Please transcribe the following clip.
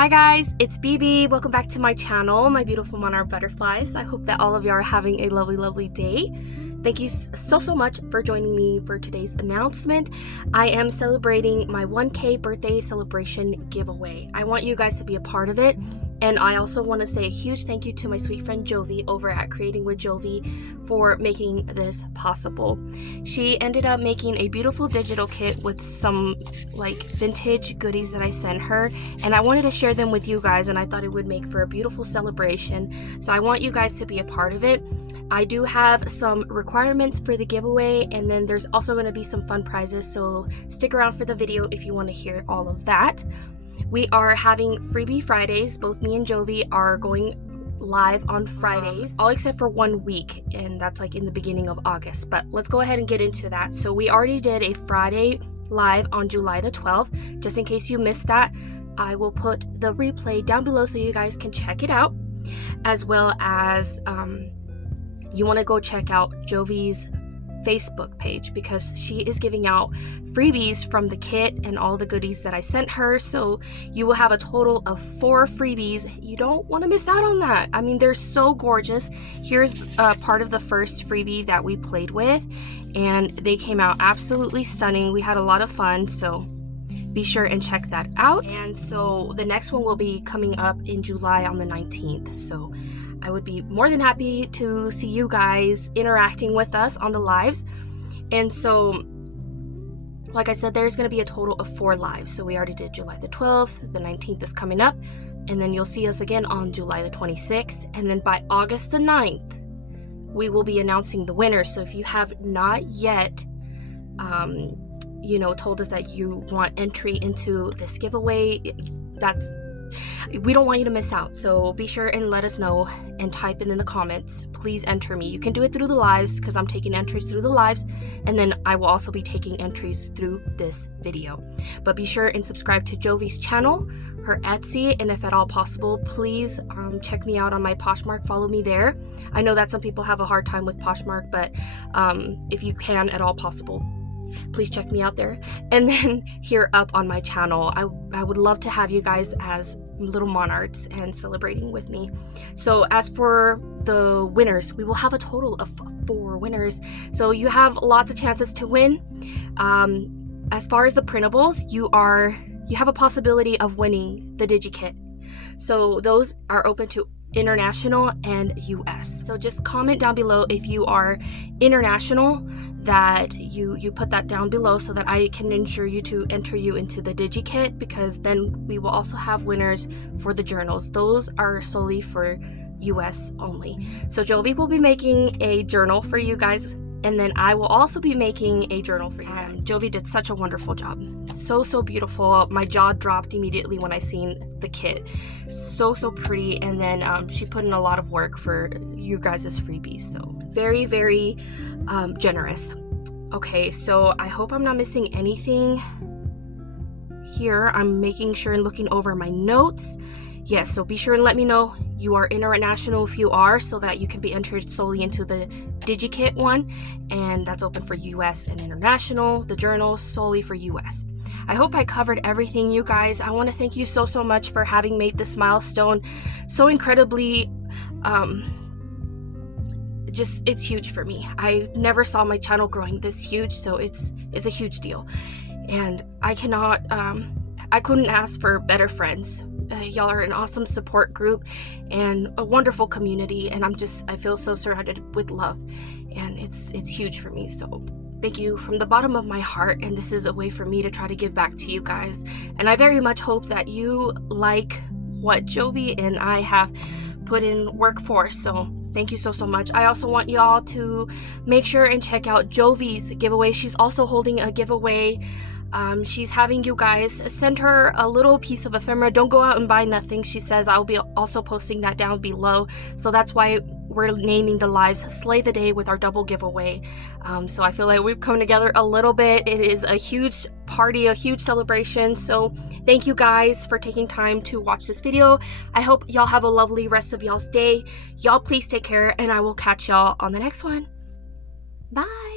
Hi guys, it's BB. Welcome back to my channel, my beautiful Monart butterflies. I hope that all of you are having a lovely day. Thank you so much for joining me for today's announcement. I am celebrating my 1K birthday celebration giveaway. I want you guys to be a part of it, and I also want to say a huge thank you to my sweet friend Jovi over at Creating with Jovi for making this possible. She ended up making a beautiful digital kit with some like vintage goodies that I sent her, and I wanted to share them with you guys, and I thought it would make for a beautiful celebration. So I want you guys to be a part of it. I do have some requirements for the giveaway, and then there's also going to be some fun prizes, so stick around for the video if you want to hear all of that. We are having freebie Fridays. Both me and Jovi are going live on Fridays, all except for 1 week, and that's like in the beginning of August. But let's go ahead and get into that. So we already did a Friday live on July the 12th. Just in case you missed that, I will put the replay down below so you guys can check it out, as well as you want to go check out Jovi's Facebook page because she is giving out freebies from the kit and all the goodies that I sent her. So you will have a total of 4 freebies. You don't want to miss out on that. I mean, they're so gorgeous. Here's part of the first freebie that we played with, and they came out absolutely stunning. We had a lot of fun, so be sure and check that out. And so the next one will be coming up in July on the 19th. So I would be more than happy to see you guys interacting with us on the lives. And so, like I said, there's going to be a total of 4 lives. So we already did July the 12th, the 19th is coming up, and then you'll see us again on July the 26th. And then by August the 9th, we will be announcing the winners. So if you have not yet, told us that you want entry into this giveaway, we don't want you to miss out. So be sure and let us know and type in the comments, please enter me. You can do it through the lives because I'm taking entries through the lives, and then I will also be taking entries through this video. But be sure and subscribe to Jovi's channel, her Etsy, and if at all possible, please check me out on my Poshmark. Follow me there. I know that some people have a hard time with Poshmark, but if you can at all possible, please check me out there. And then here up on my channel, I would love to have you guys as little monarchs and celebrating with me. So as for the winners, we will have a total of 4 winners, so you have lots of chances to win. As far as the printables, you have a possibility of winning the DigiKit. So those are open to international and US. So just comment down below if you are international, that you put that down below so that I can ensure you to enter you into the DigiKit, because then we will also have winners for the journals. Those are solely for US only. So Jovi will be making a journal for you guys, and then I will also be making a journal for you guys. Jovi did such a wonderful job. So beautiful. My jaw dropped immediately when I seen the kit. So pretty. And then she put in a lot of work for you guys' freebies. So very generous. Okay, so I hope I'm not missing anything here. I'm making sure and looking over my notes. Yes, so be sure and let me know you are international if you are, so that you can be entered solely into the DigiKit one, and that's open for US and international. The journal solely for US. I hope I covered everything, you guys. I want to thank you so much for having made this milestone so incredibly it's huge for me. I never saw my channel growing this huge, so it's a huge deal, and I couldn't ask for better friends. Y'all are an awesome support group and a wonderful community, and I feel so surrounded with love, and it's huge for me. So thank you from the bottom of my heart, and this is a way for me to try to give back to you guys, and I very much hope that you like what Jovi and I have put in work for. So thank you so much. I also want y'all to make sure and check out Jovi's giveaway. She's also holding a giveaway. She's having you guys send her a little piece of ephemera. Don't go out and buy nothing, she says. I'll be also posting that down below. So that's why we're naming the lives Slay the Day with our double giveaway. So I feel like we've come together a little bit. It is a huge party, a huge celebration. So thank you guys for taking time to watch this video. I hope y'all have a lovely rest of y'all's day. Y'all please take care, and I will catch y'all on the next one. Bye.